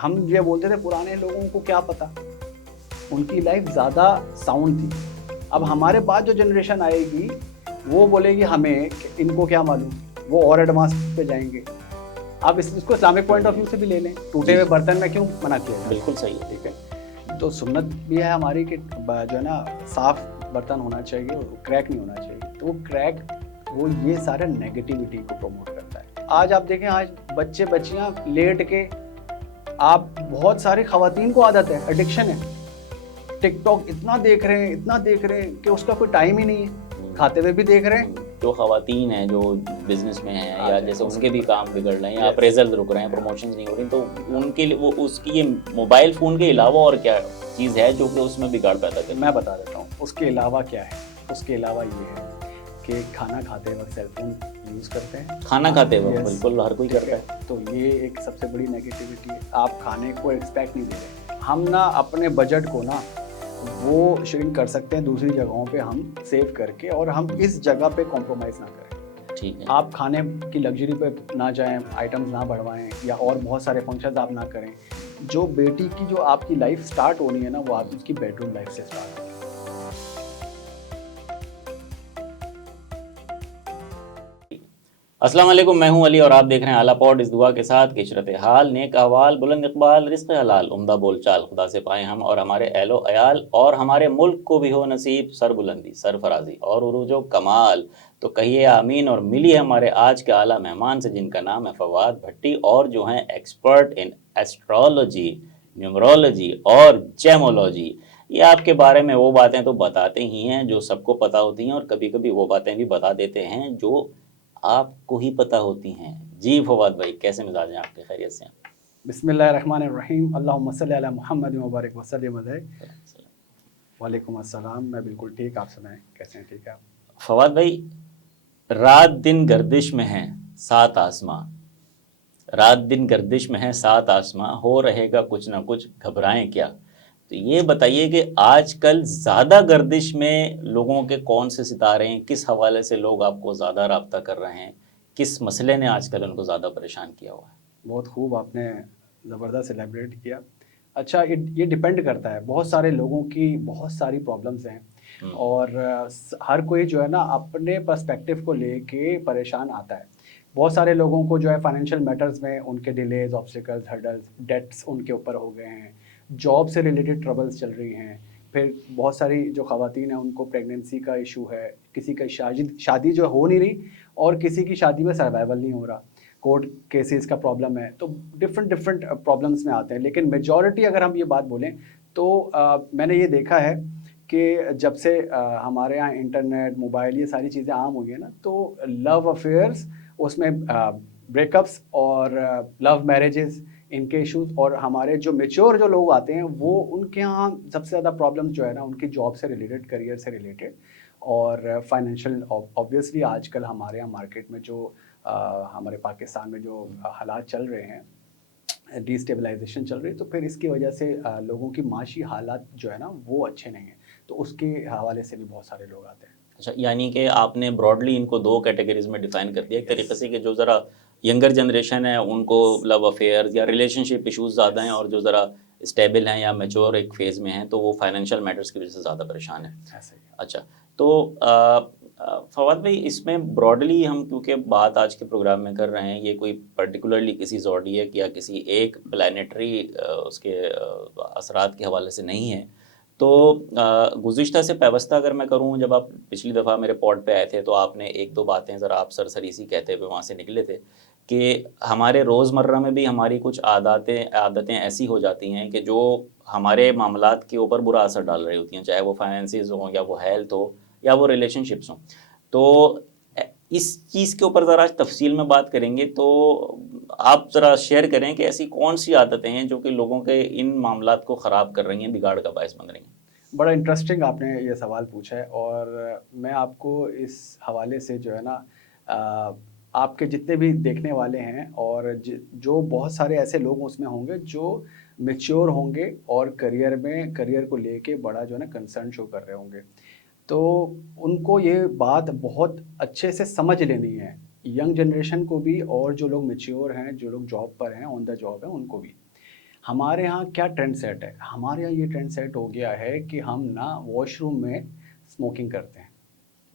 हम ये बोलते थे पुराने लोगों को क्या पता, उनकी लाइफ ज़्यादा साउंड थी। अब हमारे बाद जो जनरेशन आएगी वो बोलेगी हमें कि इनको क्या मालूम, वो और एडवांस पे जाएंगे। आप इसको इस्लामिक पॉइंट ऑफ व्यू से भी ले लें, टूटे हुए बर्तन में क्यों मना किया जाए? बिल्कुल सही है। ठीक है, तो सुन्नत भी है हमारी कि जो है ना साफ बर्तन होना चाहिए, क्रैक नहीं होना चाहिए। तो वो क्रैक वो ये सारा नेगेटिविटी को प्रमोट करता है। आज आप देखें, आज बच्चे बच्चियां लेट के, आप बहुत सारी खवातीन को आदत है, एडिक्शन है, टिकटॉक इतना देख रहे हैं, इतना देख रहे हैं कि उसका कोई टाइम ही नहीं है, खाते हुए भी देख रहे हैं। जो खवातीन हैं जो बिजनेस में हैं या जैसे उनके भी काम बिगड़ रहे हैं या अप्रेजल रुक रहे हैं, प्रमोशंस नहीं हो रही, तो उनके लिए वो उसकी ये मोबाइल फ़ोन के अलावा और क्या चीज़ है जो कि उसमें बिगाड़ पैदा करती है? मैं बता देता हूँ उसके अलावा क्या है। उसके अलावा ये है कि खाना खाते वक्त सेलफोन यूज़ करते हैं। खाना खाते वक्त Yes, बिल्कुल हर कोई ठीक करता है। तो ये एक सबसे बड़ी नेगेटिविटी है। आप खाने को एक्सपेक्ट नहीं दे रहे। हम ना अपने बजट को ना वो श्रिंक कर सकते हैं दूसरी जगहों पे हम सेव करके, और हम इस जगह पे कॉम्प्रोमाइज़ ना करें। ठीक है। आप खाने की लग्जरी पे ना जाएं, आइटम्स ना बढ़वाएं, या और बहुत सारे फंक्शंस आप ना करें। जो बेटी की जो आपकी लाइफ स्टार्ट होनी है ना, वो आप उसकी बेडरूम लाइफ से स्टार्ट होगी। अस्सलाम वालेकुम, मैं हूं अली और आप देख रहे हैं आला पॉड। इस दुआ के साथ कि इशरत हाल, नेक अहवाल, बुलंद इकबाल, रिज़्क़ हलाल, उम्दा बोलचाल खुदा से पाएँ हम और हमारे अहलो अयाल, और हमारे मुल्क को भी हो नसीब सरबुलंदी, सरफराजी और उरूजो कमाल। तो कहिए आमीन। और मिली हमारे आज के आला मेहमान से जिनका नाम है फवाद भट्टी, और जो हैं एक्सपर्ट इन एस्ट्रोलॉजी, न्यूमरोलॉजी और जेमोलॉजी। ये आपके बारे में वो बातें तो बताते ही हैं जो सबको पता होती हैं, और कभी कभी वो बातें भी बता देते हैं जो आपको ही पता होती हैं। जी फवाद भाई, कैसे मिजाज हैं आपके? खैरियत से हैं? बिस्मिल्लाहिर्रहमानिर्रहीम, अल्लाहुम्मा सल्ली अला मुहम्मद व बारिक वसल्लिम अलैहि। वालेकुम अस्सलाम, मैं बिल्कुल ठीक, आप सुनाएं कैसे हैं? ठीक है आप? फवाद भाई, रात दिन गर्दिश में है सात आसमां, रात दिन गर्दिश में है सात आसमां, हो रहेगा कुछ ना कुछ, घबराएं क्या। तो ये बताइए कि आजकल ज़्यादा गर्दिश में लोगों के कौन से सितारे हैं, किस हवाले से लोग आपको ज़्यादा राब्ता कर रहे हैं, किस मसले ने आजकल उनको ज़्यादा परेशान किया हुआ है? बहुत खूब, आपने ज़बरदस्त एलेबरेट किया। अच्छा, ये डिपेंड करता है, बहुत सारे लोगों की बहुत सारी प्रॉब्लम्स हैं, और हर कोई जो है ना अपने पर्सपेक्टिव को लेके परेशान आता है। बहुत सारे लोगों को जो है फाइनेंशियल मैटर्स में उनके डिलेज, ऑब्स्टिकल्स, हर्डल्स, डेट्स उनके ऊपर हो गए हैं, जॉब से रिलेटेड ट्रबल्स चल रही हैं। फिर बहुत सारी जो ख़वातीन हैं उनको प्रेगनेंसी का इशू है, किसी का शादी जो हो नहीं रही, और किसी की शादी में सर्वाइवल नहीं हो रहा, कोर्ट केसेस का प्रॉब्लम है। तो डिफरेंट डिफरेंट प्रॉब्लम्स में आते हैं। लेकिन मेजॉरिटी अगर हम ये बात बोलें तो मैंने ये देखा है कि जब से हमारे यहाँ इंटरनेट, मोबाइल, ये सारी चीज़ें आम हुई हैं ना, तो लव अफेयर्स, उसमें ब्रेकअप्स और लव मैरिजेस, इनके इश्यूज, और हमारे जो मेच्योर जो लोग आते हैं वो उनके यहाँ सबसे ज़्यादा प्रॉब्लम्स जो है ना उनकी जॉब से रिलेटेड, करियर से रिलेटेड, और फाइनेंशियल। ऑब्वियसली आजकल हमारे यहाँ मार्केट में जो हमारे पाकिस्तान में जो हालात चल रहे हैं, डिस्टेबलाइजेशन चल रही है, तो फिर इसकी वजह से लोगों की माशी हालात जो है ना वो अच्छे नहीं हैं। तो उसके हवाले से भी बहुत सारे लोग आते हैं। अच्छा, यानी कि आपने ब्रॉडली इनको दो कैटेगरीज में डिफाइन कर दिया एक तरीके से, कि जो ज़रा यंगर जनरेशन है उनको लव अफेयर्स या रिलेशनशिप इश्यूज ज़्यादा हैं, और जो ज़रा स्टेबल हैं या मैच्योर एक फेज़ में हैं तो वो फाइनेंशियल मैटर्स की वजह से ज़्यादा परेशान है। ऐसा ही है। अच्छा, तो फवाद भाई, इसमें ब्रॉडली हम क्योंकि बात आज के प्रोग्राम में कर रहे हैं, ये कोई पर्टिकुलरली किसी ज़ोडिएक या किसी एक प्लानिटरी उसके असरात के हवाले से नहीं है। तो गुज़िश्ता से पैवस्ता अगर मैं करूँ, जब आप पिछली दफ़ा मेरे पॉड पे आए थे तो आपने एक दो बातें ज़रा आप सरसरी सी कहते हुए वहाँ से निकले थे कि हमारे रोज़मर्रा में भी हमारी कुछ आदतें ऐसी हो जाती हैं कि जो हमारे मामलात के ऊपर बुरा असर डाल रही होती हैं, चाहे वो फाइनेंसिस हो या वो हेल्थ हो या वो रिलेशनशिप्स हों। तो इस चीज़ के ऊपर ज़रा तफसील में बात करेंगे, तो आप ज़रा शेयर करें कि ऐसी कौन सी आदतें हैं जो कि लोगों के इन मामलात को ख़राब कर रही हैं, बिगाड़ का बायस बन रही हैं? बड़ा इंटरेस्टिंग आपने ये सवाल पूछा है, और मैं आपको इस हवाले से जो है ना आपके जितने भी देखने वाले हैं, और जो बहुत सारे ऐसे लोग उसमें होंगे जो मेच्योर होंगे और करियर को लेके बड़ा जो है ना कंसर्न शो कर रहे होंगे, तो उनको ये बात बहुत अच्छे से समझ लेनी है, यंग जनरेशन को भी, और जो लोग मेच्योर हैं, जो लोग जॉब पर हैं, ऑन द जॉब हैं, उनको भी। हमारे यहाँ क्या ट्रेंड सेट है, हमारे यहाँ ये ट्रेंड सेट हो गया है कि हम ना वॉशरूम में स्मोकिंग करते हैं,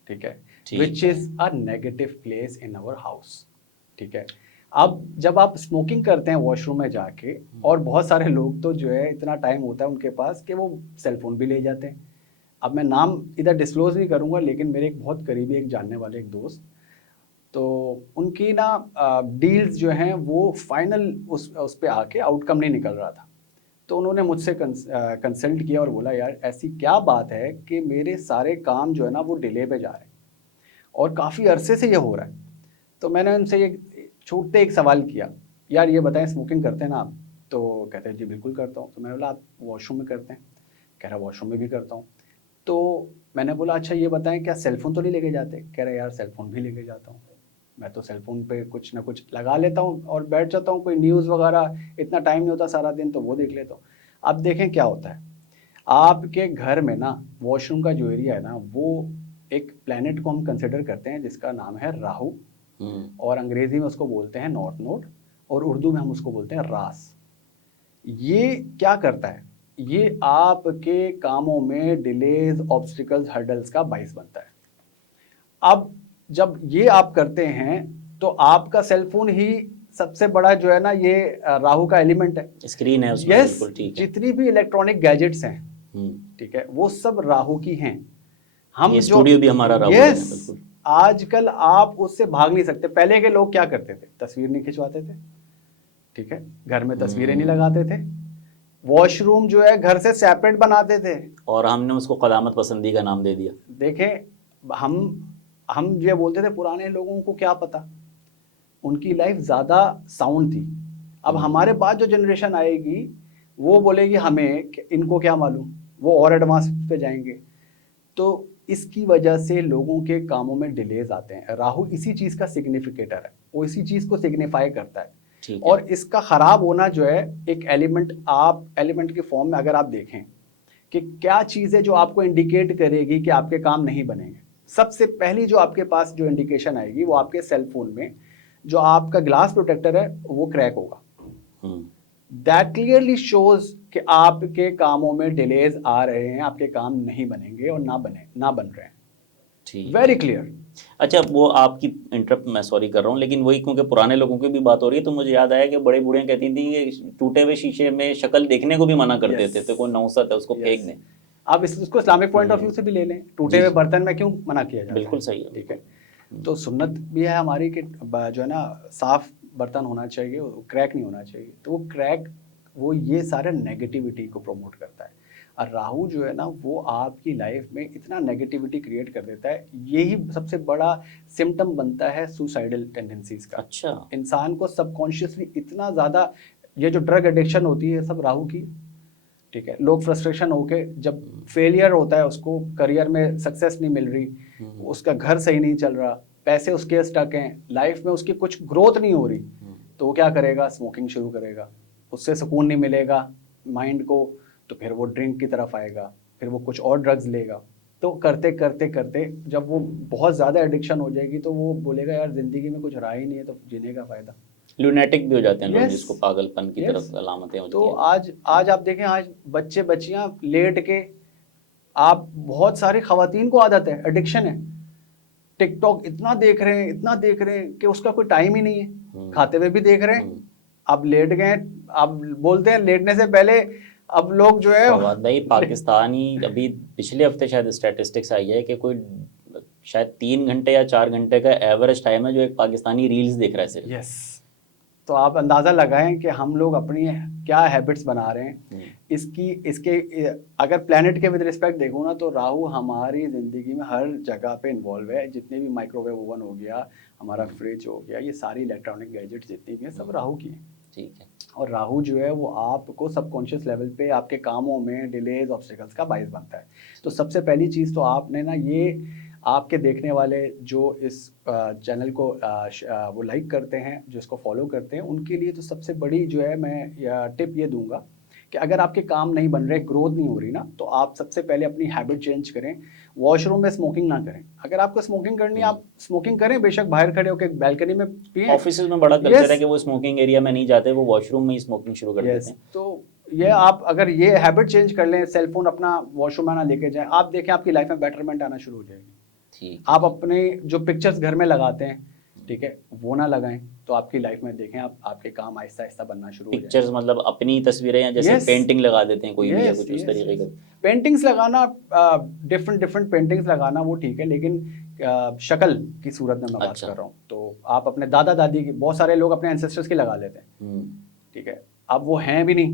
ठीक है, ठीक विच है। Is a negative place in our house, ठीक है। अब जब आप स्मोकिंग करते हैं वॉशरूम में जाके, और बहुत सारे लोग तो जो है इतना टाइम होता है उनके पास कि वो सेलफोन भी ले जाते हैं। अब मैं नाम इधर डिस्क्लोज नहीं करूँगा, लेकिन मेरे एक बहुत करीबी एक जानने वाले एक दोस्त, तो उनकी ना डील्स जो हैं वो फाइनल उस पे आके आउटकम नहीं निकल रहा था। तो उन्होंने मुझसे कंसल्ट किया और बोला यार ऐसी क्या बात है कि मेरे सारे काम जो है ना वो डिले पे जा रहे हैं और काफ़ी अरसे से ये हो रहा है। तो मैंने उनसे एक छोटे एक सवाल किया, यार ये बताएं स्मोकिंग करते हैं ना आप? तो कहते हैं जी बिल्कुल करता हूँ। तो मैंने बोला आप वॉशरूम में करते हैं? कह रहा वॉशरूम में भी करता हूँ। तो मैंने बोला अच्छा ये बताएं क्या सेलफोन तो नहीं लेके जाते? कह रहे यार सेलफोन भी लेके जाता हूँ, मैं तो सेलफोन पे कुछ ना कुछ लगा लेता हूँ और बैठ जाता हूँ, कोई न्यूज़ वगैरह इतना टाइम नहीं होता सारा दिन तो वो देख लेता हूँ। अब देखें क्या होता है, आपके घर में ना वॉशरूम का जो एरिया है ना वो एक प्लैनेट को हम कंसिडर करते हैं जिसका नाम है राहु, और अंग्रेजी में उसको बोलते हैं नॉर्थ नोड, और उर्दू में हम उसको बोलते हैं रास। ये क्या करता है, ये आपके कामों में डिलेज, ऑब्स्टिकल्स, हर्डल्स का बाइस बनता है। अब जब ये आप करते हैं तो आपका सेलफोन ही सबसे बड़ा जो है ना ये राहु का एलिमेंट है, स्क्रीन है उसमें, यस। बिल्कुल ठीक है। जितनी भी इलेक्ट्रॉनिक गैजेट्स हैं, हम्म, ठीक है, वो सब राहु की हैं। हम ये जो, स्टूडियो भी हमारा राहु है, यस, बिल्कुल। आजकल आप उससे भाग नहीं सकते। पहले के लोग क्या करते थे, तस्वीर नहीं खिंचवाते थे, ठीक है, घर में तस्वीरें नहीं लगाते थे, वॉशरूम जो है घर से सेपरेट बनाते थे। और हमने उसको कदामत पसंदी का नाम दे दिया। देखें, हम ये बोलते थे पुराने लोगों को क्या पता, उनकी लाइफ ज़्यादा साउंड थी। अब हमारे बाद जो जनरेशन आएगी वो बोलेगी हमें इनको क्या मालूम, वो और एडवांस पे जाएंगे। तो इसकी वजह से लोगों के कामों में डिलेज आते हैं। राहु इसी चीज़ का सिग्निफिकेटर है, वो इसी चीज़ को सिग्निफाई करता है। ठीक है। और इसका ख़राब होना जो है एक एलिमेंट, आप एलिमेंट की फॉर्म में अगर आप देखें कि क्या चीज़ है जो आपको इंडिकेट करेगी कि आपके काम नहीं बनेंगे, सबसे पहली जो आपके पास जो इंडिकेशन आएगी वो आपके सेल फोन में जो आपका ग्लास प्रोटेक्टर है वो क्रैक होगा। दैट क्लियरली शोज कि आपके कामों में डिलेज आ रहे हैं, आपके काम नहीं बनेंगे और ना बन रहे हैं। ठीक वेरी है। क्लियर। अच्छा, वो आपकी इंटरप्ट मैं सॉरी कर रहा हूँ, लेकिन वही क्योंकि पुराने लोगों की भी बात हो रही है तो मुझे याद आया कि बड़े बूढ़े कहती थी कि टूटे हुए शीशे में शक्ल देखने को भी मना करते Yes. थे, तो कोई नौसत है उसको फेंक यस, दें। आप इसको इस्लामिक पॉइंट ऑफ व्यू से भी ले लें, टूटे जी हुए जी, बर्तन में क्यों मना किया जाता बिल्कुल है, सही है, ठीक है। बिल्कुल। तो सुन्नत भी है हमारी कि जो है ना साफ बर्तन होना चाहिए, क्रैक नहीं होना चाहिए। तो वो क्रैक, वो ये सारे नेगेटिविटी को प्रमोट करता है। और राहु जो है ना वो आपकी लाइफ में इतना नेगेटिविटी क्रिएट कर देता है, यही सबसे बड़ा सिम्टम बनता है सुसाइडल टेंडेंसीज का। अच्छा। इंसान को सबकॉन्शियसली इतना ज़्यादा, ये जो ड्रग एडिक्शन होती है सब राहु की, ठीक है। लोग फ्रस्ट्रेशन होके जब फेलियर होता है, उसको करियर में सक्सेस नहीं मिल रही, उसका घर सही नहीं चल रहा, पैसे उसके स्टक हैं, लाइफ में उसकी कुछ ग्रोथ नहीं हो रही, तो वो क्या करेगा, स्मोकिंग शुरू करेगा। उससे सुकून नहीं मिलेगा माइंड को, तो फिर वो ड्रिंक की तरफ आएगा, फिर वो कुछ और ड्रग्स लेगा। तो करते करते करते जब वो बहुत ज़्यादा एडिक्शन हो जाएगी तो वो बोलेगा यार ज़िंदगी में कुछ रहा ही नहीं है, तो जीने का फ़ायदा। ल्यूनेटिक भी हो जाते हैं लोग, यस, जिसको पागलपन की यस। तरफ अलामतें तो होती हैं। आज आज आप देखें, आज बच्चे बच्चियां लेट के, आप बहुत सारी खवातीन को आदत है, एडिक्शन है, टिकटॉक इतना देख रहे हैं, इतना देख रहे हैं कि उसका कोई टाइम ही नहीं है, खाते हुए भी देख रहे हैं। अब लेट गए, अब बोलते हैं लेटने से पहले, अब लोग जो है फवाद भाई, पाकिस्तानी अभी पिछले हफ्ते शायद स्टैटिस्टिक्स आई है कि कोई शायद 3 घंटे या 4 घंटे का एवरेज टाइम है जो एक पाकिस्तानी रील्स देख रहा है सिर्फ। यस। तो आप अंदाज़ा लगाएं कि हम लोग अपनी क्या हैबिट्स बना रहे हैं। इसकी इसके अगर प्लेनेट के विद रिस्पेक्ट देखो ना, तो राहु हमारी ज़िंदगी में हर जगह पे इन्वॉल्व है। जितने भी माइक्रोवेव ओवन हो गया, हमारा फ्रिज हो गया, ये सारी इलेक्ट्रॉनिक गैजेट्स जितनी भी हैं सब राहु की हैं। ठीक है। और राहु जो है वो आपको सबकॉन्शियस लेवल पे आपके कामों में डिलेज, ऑब्स्टिकल्स का बाइस बनता है। तो सबसे पहली चीज़ तो आपने ना, ये आपके देखने वाले जो इस चैनल को वो लाइक करते हैं, जो इसको फॉलो करते हैं, उनके लिए तो सबसे बड़ी जो है मैं टिप ये दूंगा कि अगर आपके काम नहीं बन रहे, ग्रोथ नहीं हो रही ना, तो आप सबसे पहले अपनी हैबिट चेंज करें। वॉशरूम में स्मोकिंग ना करें। अगर आपको स्मोकिंग करनी है, आप स्मोकिंग करें, बेशक बाहर खड़े होकर बैल्कनी में पिए। ऑफिस में बड़ा कल्चर है कि वो स्मोकिंग एरिया में नहीं जाते, वो वॉशरूम में ही स्मोकिंग शुरू कर देते हैं। तो ये आप अगर ये हैबिट चेंज कर लें, सेलफोन अपना वॉशरूम में ना लेके जाएं, आप देखें आपकी लाइफ में बेटरमेंट आना शुरू हो जाएगी। ठीक। आप अपने जो पिक्चर्स घर में लगाते हैं, ठीक है, वो ना लगाएं, तो आपकी लाइफ में देखें आपके काम आहिस्ता आहिस्ता बनना शुरू हो जाएंगे। पिक्चर्स मतलब अपनी तस्वीरें, या जैसे पेंटिंग लगा देते हैं कोई भी, या कुछ उस तरीके का। पेंटिंग्स लगाना, डिफरेंट पेंटिंग्स लगाना वो ठीक है, लेकिन शक्ल की सूरत में मैं बात कर रहा हूँ। तो आप अपने दादा दादी की, बहुत सारे लोग अपने एंसेस्टर्स की लगा लेते हैं, ठीक है, अब वो हैं भी नहीं,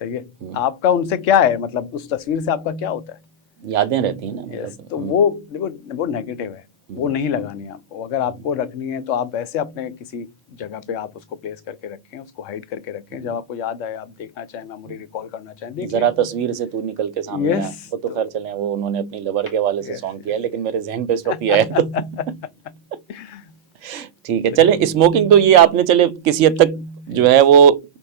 सही है, आपका उनसे क्या है, मतलब उस तस्वीर से आपका क्या होता है? यादें रहती हैं ना। तो वो नेगेटिव है, वो नहीं लगानी है आपको। अगर आपको रखनी है तो आप ऐसे अपने किसी जगह पे आप उसको प्लेस करके रखें, उसको हाइड करके रखें, जब आपको याद आए, आप देखना चाहें, मेमोरी रिकॉल करना चाहें, देखिए। जरा तस्वीर से तू निकल के सामने आ। वो तो खैर चले, वो उन्होंने अपनी लवर के हवाले से सॉन्ग किया है, लेकिन मेरे जहन पे इस वक्त ये आया तो ठीक है, चले। स्मोकिंग तो ये आपने चले किसी हद तक जो है वो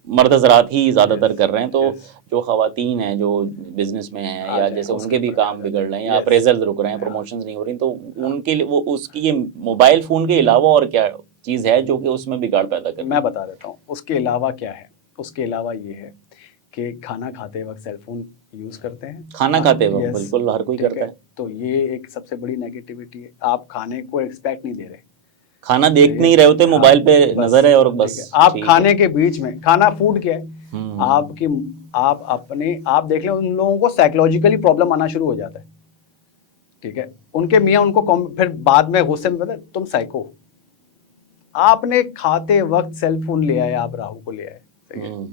मर्द हजरात ही ज़्यादातर कर रहे हैं, तो जो ख़वातीन हैं जो बिजनेस में हैं, या जैसे उनके भी काम बिगड़ रहे हैं, या अप्रेजल्स रुक रहे हैं, प्रमोशंस नहीं हो रही, तो उनके लिए वो उसकी ये मोबाइल फ़ोन के अलावा और क्या चीज़ है जो कि उसमें बिगाड़ पैदा कर? मैं बता देता हूँ उसके अलावा क्या है। उसके अलावा ये है कि खाना खाते वक्त सेलफोन यूज़ करते हैं। खाना खाते वक्त बिल्कुल हर कोई करता है। तो ये एक सबसे बड़ी नेगेटिविटी है। आप खाने को रिस्पेक्ट नहीं दे रहे, खाना देख नहीं रहे होते, मोबाइल पे नजर है, और बस आप खाने के बीच में, खाना फूड क्या है, आप देख लें, उन लोगों को साइकोलॉजिकली प्रॉब्लम आना शुरू हो जाता है, ठीक है, उनके मियाँ उनको फिर बाद में गुस्से में, पता है तुम साइको हो, आपने खाते वक्त सेल फोन ले आए, आप राहु को ले आए, सही है,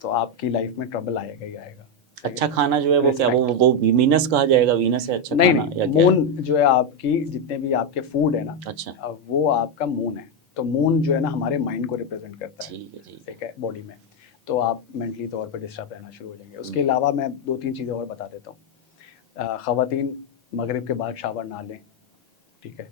तो आपकी लाइफ में ट्रबल आएगा ही आएगा। अच्छा खाना जो है वो क्या, वो वीनस कहा जाएगा? वीनस है अच्छा खाना या क्या? मून जो है आपकी, जितने भी आपके फूड है ना, अच्छा, वो आपका मून है। तो मून जो है ना हमारे माइंड को रिप्रेजेंट करता है, ठीक है, बॉडी में। तो आप मेंटली तौर पर डिस्टर्ब रहना शुरू हो जाएंगे। उसके अलावा मैं 2-3 चीज़ें और बता देता हूँ। ख़वातीन मगरिब के बाद शावर ना लें, ठीक है,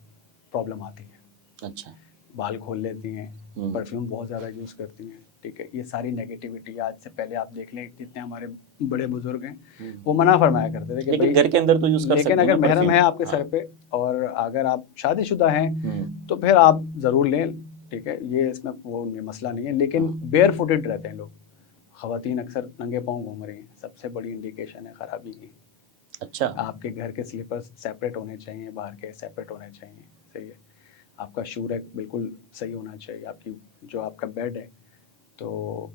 प्रॉब्लम आती है। अच्छा, बाल खोल लेती हैं, परफ्यूम बहुत ज़्यादा यूज़ करती हैं, ठीक है, ये सारी नेगेटिविटी। आज से पहले आप देख लें जितने हमारे बड़े बुजुर्ग हैं वो मना फरमाया करते थे कि लेकिन घर के अंदर तो यूज़ कर सकते हैं, लेकिन अगर महरम है आपके सर पे और अगर आप शादीशुदा हैं तो फिर आप ज़रूर लें, ठीक है, ये इसमें वो मसला नहीं है। लेकिन बेयर फुटेड रहते हैं लोग, ख़वातीन अक्सर नंगे पाँव घूम रही हैं, सबसे बड़ी इंडिकेशन है ख़राबी की। अच्छा, आपके घर के स्लीपर्स सेपरेट होने चाहिए, बाहर के सेपरेट होने चाहिए, सही है, आपका शू रैक बिल्कुल सही होना चाहिए, आपकी जो आपका बेड है, तो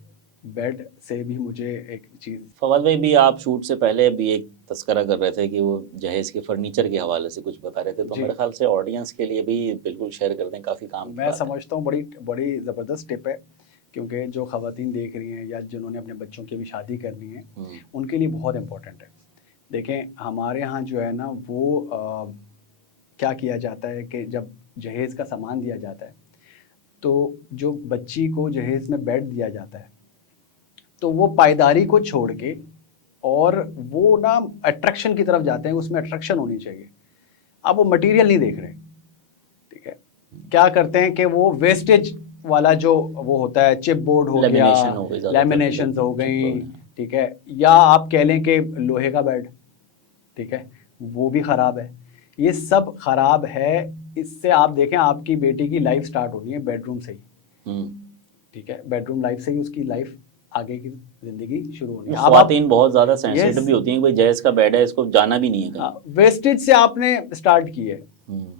बेड से भी मुझे एक चीज़। फवाद भाई भी आप शूट से पहले भी एक तस्करा कर रहे थे कि वो जहेज़ के फर्नीचर के हवाले से कुछ बता रहे थे, तो मेरे ख्याल से ऑडियंस के लिए भी बिल्कुल शेयर कर दें, काफ़ी काम। मैं समझता हूँ बड़ी बड़ी ज़बरदस्त टिप है, क्योंकि जो ख़वातीन देख रही हैं या जिन्होंने अपने बच्चों की भी शादी करनी है उनके लिए बहुत इम्पोर्टेंट है। देखें हमारे यहाँ जो है ना वो क्या किया जाता है कि जब जहेज़ का सामान दिया जाता है तो जो बच्ची को जहेज़ में बेड दिया जाता है तो वो पायदारी को छोड़ के और वो ना अट्रैक्शन की तरफ जाते हैं, उसमें अट्रैक्शन होनी चाहिए। अब वो मटेरियल नहीं देख रहे, ठीक है, क्या करते हैं कि वो वेस्टेज वाला जो वो होता है, चिप बोर्ड हो गया, लैमिनेशन हो गई, ठीक है, या आप कह लें कि लोहे का बेड, ठीक है, वो भी ख़राब है। ये सब ख़राब है। इससे आप देखें आपकी बेटी की लाइफ स्टार्ट होनी है बेडरूम से ही, ठीक है, बेडरूम लाइफ से ही उसकी लाइफ आगे की ज़िंदगी शुरू होनी है। ख़वातीन बहुत ज़्यादा सेंसिटिव भी होती हैं कि भाई जहेज़ का बेड है, इसको जाना भी नहीं है कहीं। वेस्टेज से आपने स्टार्ट की है।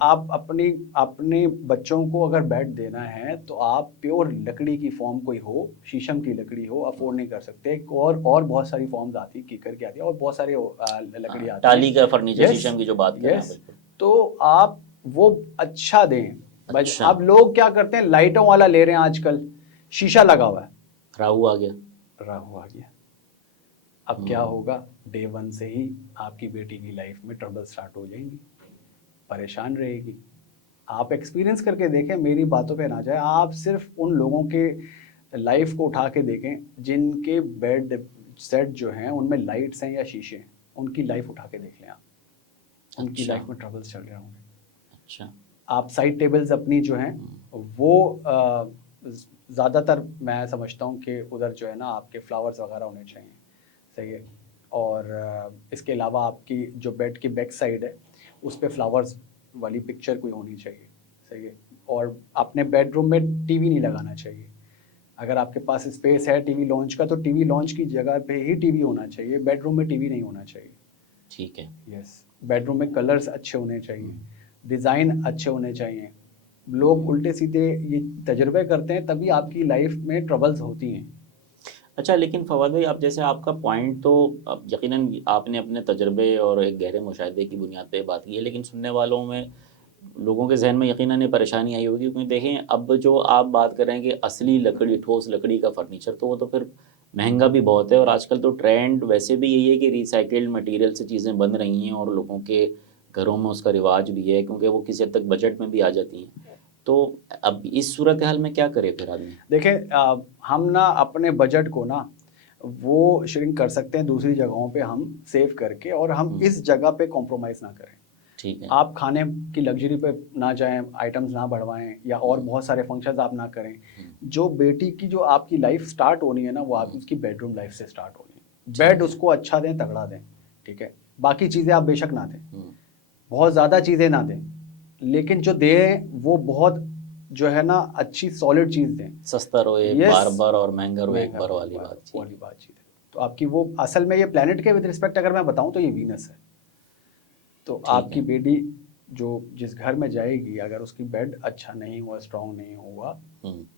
आप अपने बच्चों को अगर बेड देना है तो आप प्योर लकड़ी की फॉर्म कोई हो, शीशम की लकड़ी हो, अफोर्ड नहीं कर सकते, और बहुत सारी फॉर्म्स आती है, कीकर की आती है और बहुत सारे लकड़ी आती है, टाली का फर्नीचर, शीशम की जो बात कर रहे हैं, बिल्कुल। तो आप वो अच्छा दें। अब लोग क्या करते हैं, लाइटों वाला ले रहे हैं आजकल, शीशा लगा हुआ है, राहु आ गया। अब क्या होगा, डे 1 से ही आपकी बेटी की लाइफ में ट्रबल स्टार्ट हो जाएंगी, परेशान रहेगी। आप एक्सपीरियंस करके देखें, मेरी बातों पे ना जाए, आप सिर्फ उन लोगों के लाइफ को उठा के देखें जिनके बेड सेट जो हैं उनमें लाइट्स हैं या शीशे हैं, उनकी लाइफ उठा के देख लें आप, उनकी लाइफ में ट्रबल्स चल रहे होंगे। अच्छा, आप साइड टेबल्स अपनी जो हैं वो ज़्यादातर मैं समझता हूँ कि उधर जो है ना आपके फ्लावर्स वगैरह होने चाहिए, सही है। और इसके अलावा आपकी जो बेड की बैक साइड है उस पे फ्लावर्स वाली पिक्चर कोई होनी चाहिए, सही है। और अपने बेडरूम में टीवी नहीं लगाना चाहिए। अगर आपके पास स्पेस है टीवी लॉन्च का, तो टीवी लॉन्च की जगह पे ही टीवी होना चाहिए, बेडरूम में टीवी नहीं होना चाहिए। ठीक है। यस, बेडरूम में कलर्स अच्छे होने चाहिए, डिज़ाइन अच्छे होने चाहिए। लोग उल्टे सीधे ये तजुर्बे करते हैं, तभी आपकी लाइफ में ट्रबल्स होती हैं। अच्छा, लेकिन फवाद भाई, आप जैसे आपका पॉइंट तो अब यकीनन आपने अपने तजर्बे और एक गहरे मुशाहिदे की बुनियाद पे बात की है, लेकिन सुनने वालों में, लोगों के जहन में यकीनन ये परेशानी आई होगी, क्योंकि देखें अब जो आप बात कर रहे हैं कि असली लकड़ी, ठोस लकड़ी का फर्नीचर, तो वो तो फिर महंगा भी बहुत है, और आजकल तो ट्रेंड वैसे भी यही है कि रिसाइकल्ड मटेरियल से चीज़ें बन रही हैं और लोगों के घरों में उसका रिवाज भी है, क्योंकि वो किसी हद तक बजट में भी आ जाती हैं। तो अब इस सूरत हाल में क्या करे फिर आदमी? देखें, हम ना अपने बजट को ना वो श्रिंक कर सकते हैं दूसरी जगहों पे हम सेव करके, और हम इस जगह पे कॉम्प्रोमाइज़ ना करें। ठीक है। आप खाने की लग्जरी पे ना जाएं, आइटम्स ना बढ़वाएं, या और बहुत सारे फंक्शंस आप ना करें। जो बेटी की जो आपकी लाइफ स्टार्ट होनी है ना, वो आपकी उसकी बेडरूम लाइफ से स्टार्ट होनी है। बेड उसको अच्छा दें, तगड़ा दें, ठीक है। बाकी चीज़ें आप बेशक ना दें, बहुत ज़्यादा चीज़ें ना दें, लेकिन जो दें वो बहुत जो है ना अच्छी सॉलिड चीज़ दें। सस्ता रोए Yes, बार बार और महंगा रोए एक महंगा बार रोए वाली वाली बात। वाली बातचीत है। तो आपकी वो असल में ये प्लेनेट के विद रिस्पेक्ट अगर मैं बताऊं तो ये वीनस है। तो ठीक आपकी है। बेटी जो जिस घर में जाएगी, अगर उसकी बेड अच्छा नहीं हुआ, स्ट्रांग नहीं हुआ,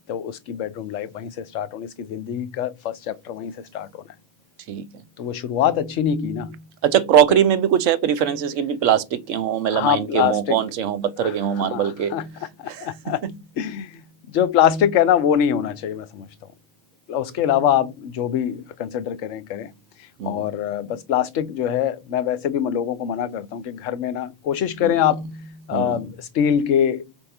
तो उसकी बेडरूम लाइफ वहीं से स्टार्ट होनी, इसकी ज़िंदगी का फर्स्ट चैप्टर वहीं से स्टार्ट होना है। ठीक है। तो वो शुरुआत अच्छी नहीं की ना। अच्छा, क्रॉकरी में भी कुछ है प्रेफरेंसेस की भी? प्लास्टिक के हों, हाँ, मेलामाइन के हों, कौन प्लास्टिक। से हों, पत्थर के हों, मार्बल के? जो प्लास्टिक है ना वो नहीं होना चाहिए, मैं समझता हूँ। उसके अलावा आप जो भी कंसिडर करें करें। और बस प्लास्टिक जो है, मैं वैसे भी लोगों को मना करता हूँ कि घर में ना कोशिश करें आप स्टील के।